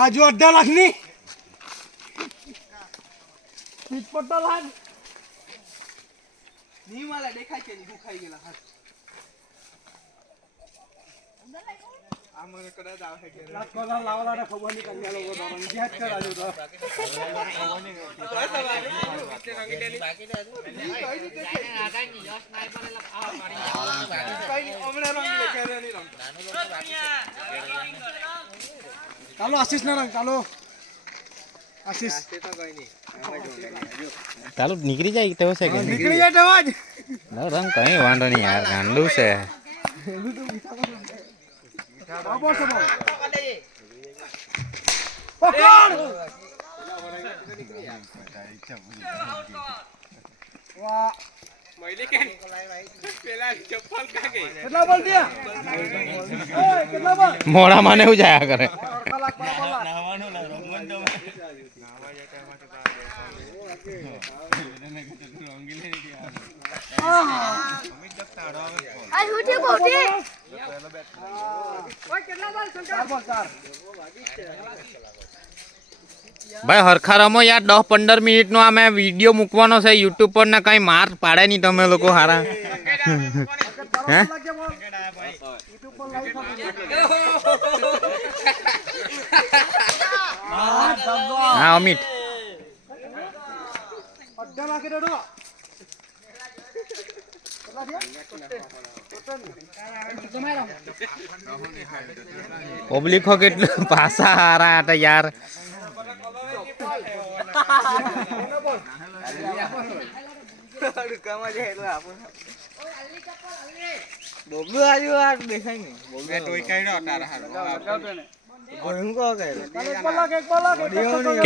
આ જો 18 લાખની પીચ પટ્ટો લાગ ની માલા દેખાય કે ની હું ખાઈ ગયેલા હાથ આ મને કદાચ આવે કે લાખ કોલા લાવવાના ખબર ની કન્યા લોકો તો નિહાત કરાજો તો બાકી દે ચાલો આશીષ ના રંગ ચાલો આશીષ ચાલો નીકળી જાય તેવો છે કે નીકળી જાય તેવો જ રંગ કઈ વાંધો નહીં યાર ગાંડું છે બાબો છે બાબો પકડ વાહ મઈલી કે પેલા ચપ્પલ કા ગઈ કેટલા બોલ દિયા ઓય કેટલા બોલ મોડા માને હું જાયા કરે નાવાનું લા રંગન તો નાવા જતા માં તો રંગીલે ની અમિત જગતાડો આ હુટી બોટી ઓય કેટલા બોલ શંકર બોલ 4 ભાઈ હરખા રમો યાર 10-15 મિનિટનો આ મેં વિડીયો મૂકવાનો છે યુટ્યુબ પર ને કઈ માર પાડે નહીં તમે લોકો હારા હે હા અમિત પબ્લિક હો કેટલું પાસા હારા હતા યાર બોબલુ આજુ આ દેખાય ને બોબલુ ટોઈ કાઢ્યો તારા હાર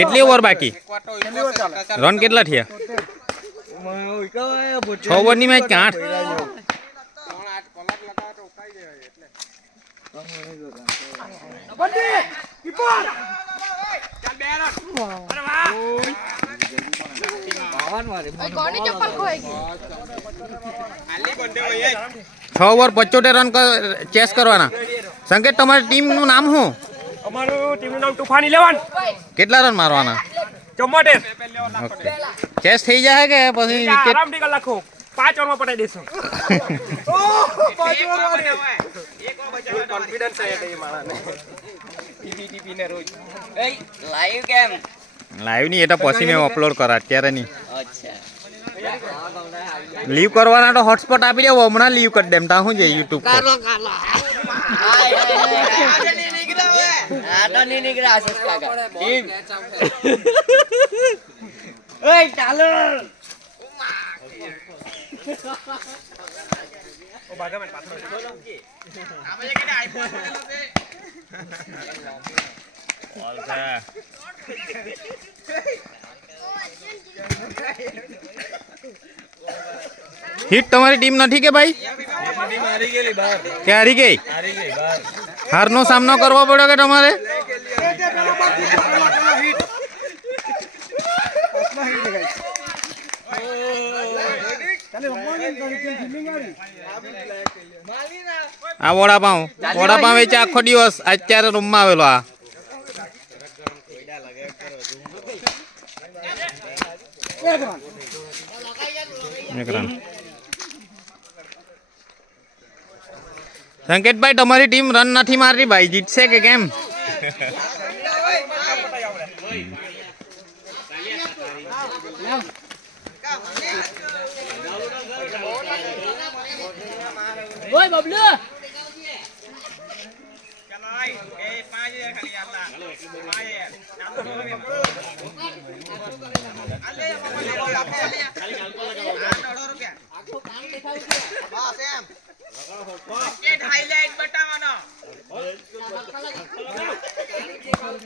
કેટલી ઓવર બાકી રન કેટલા થયા 6 ઓવરની મેચ કે 8 6 ઓવર 75 રન ચેસ કરવાના સંકેત તમારી ટીમનું નામ શું અમારું ટીમનું નામ તુફાન 11 કેટલા રન મારવાના 74 ઓકે ચેસ થઈ જાય કે પછી વિકેટ આરામથી કલાક 5 ઓવરમાં પટાઈ દેશું કોન્ફિડન્સ છે એ માણસને ટીપી ને રોજ એ લાઈવ કેમ લાઈવ નહીં એ તો પછી મેં અપલોડ કરા અત્યારે નહીં અચ્છા લીવ કરવાના તો હોટસ્પોટ આપી દેવો હમણાં લીવ કરી દેમ તા શું છે યુટ્યુબ પર હિટ તમારી ટીમ નથી કે ભાઈ કે હારી ગઈ હારનો સામનો કરવો પડ્યો કે તમારે આ વડાપાઉં વેચે આખો દિવસ અત્યારે રૂમમાં આવેલો આ સંકેતભાઈ તમારી ટીમ રન નથી મારતી ભાઈ જીતશે કે કેમ ઓય બબલુ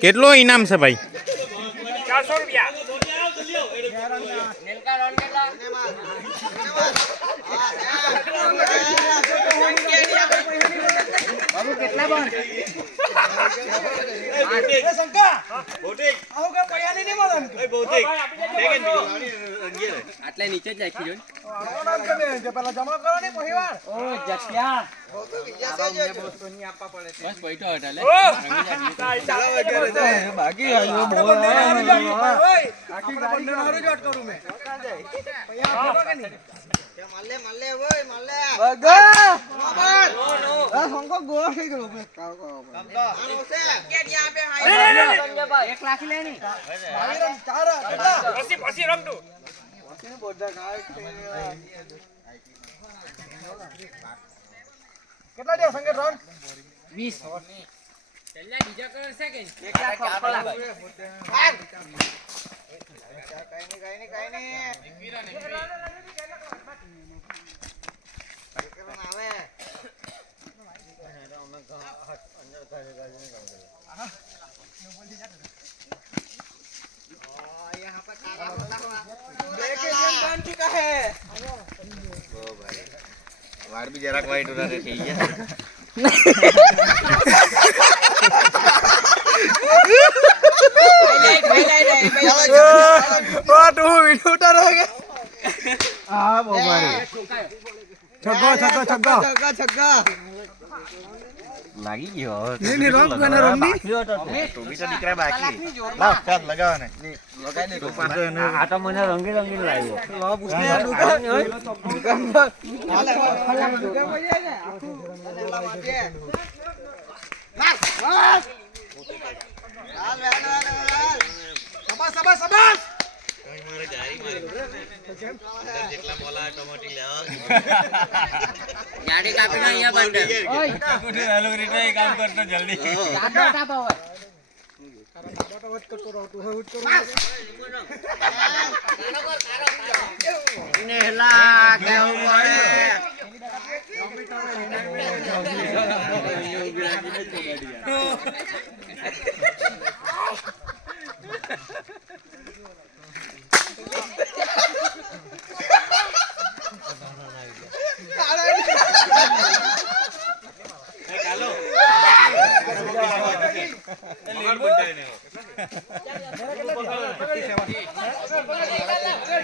કેટલો ઇનામ છે ભાઈ 400 રૂપિયા આટલે નીચે જ રાખી જો ઓ જટ્યા બસ પૈટો હટાલે એક લાખ લેની કેટલા દે સંગે રન 20 પહેલા બીજો કલર છે કે 1 લાખ 6 લાખ વાર બી જરાક વાઈટ ઉડારે થઈ ગયા લાગી ગયો ટોપી તો દીકરા બાકી લાવ ચાલ લગાવ ને લગાઈ દે આ તો મને રંગી રંગી લાગ્યો ગાડી કાપી ના અહીંયા બંધ કામ કરતો જલ્દી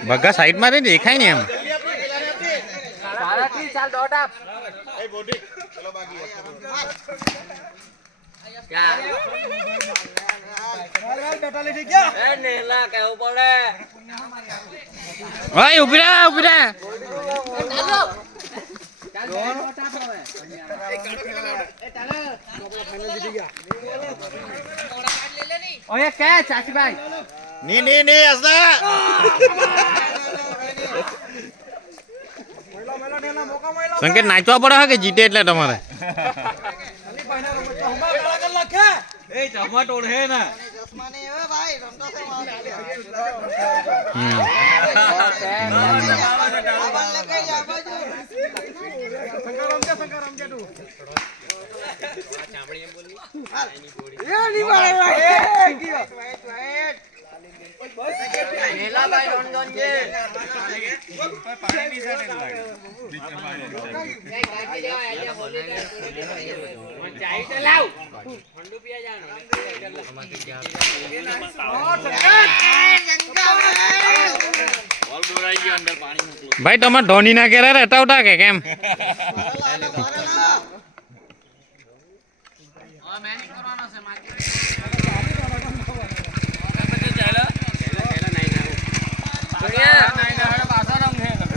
બગા સાઈડ માં રહી દેખાય ને એમ ચાલ દોટ આપ નેલા કેવું પડે ઓય ઉભી રહે ઓય કે ચાચીભાઈ ની અસદા સંકેત નાચવા પડે કે જીતે એટલે તમારે ભાઈ તમારે ધોની ના ઘેરે રહેતા ઉઠા કે કેમ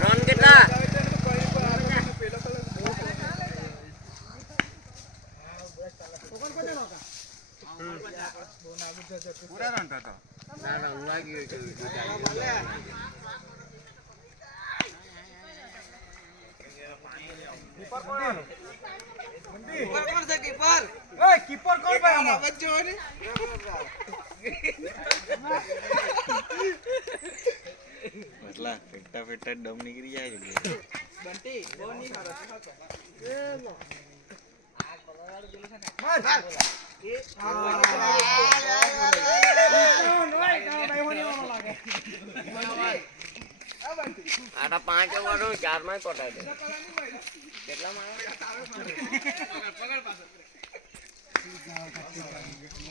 રન કેટલા कीपर कौन भाई बच्चों ने એટલા ફેટા ફેટા દમ નીકળી જાય बंटी वो नहीं खा रहा આટા 5 ઓવર 4 માં પટાઈ દે કેટલા માં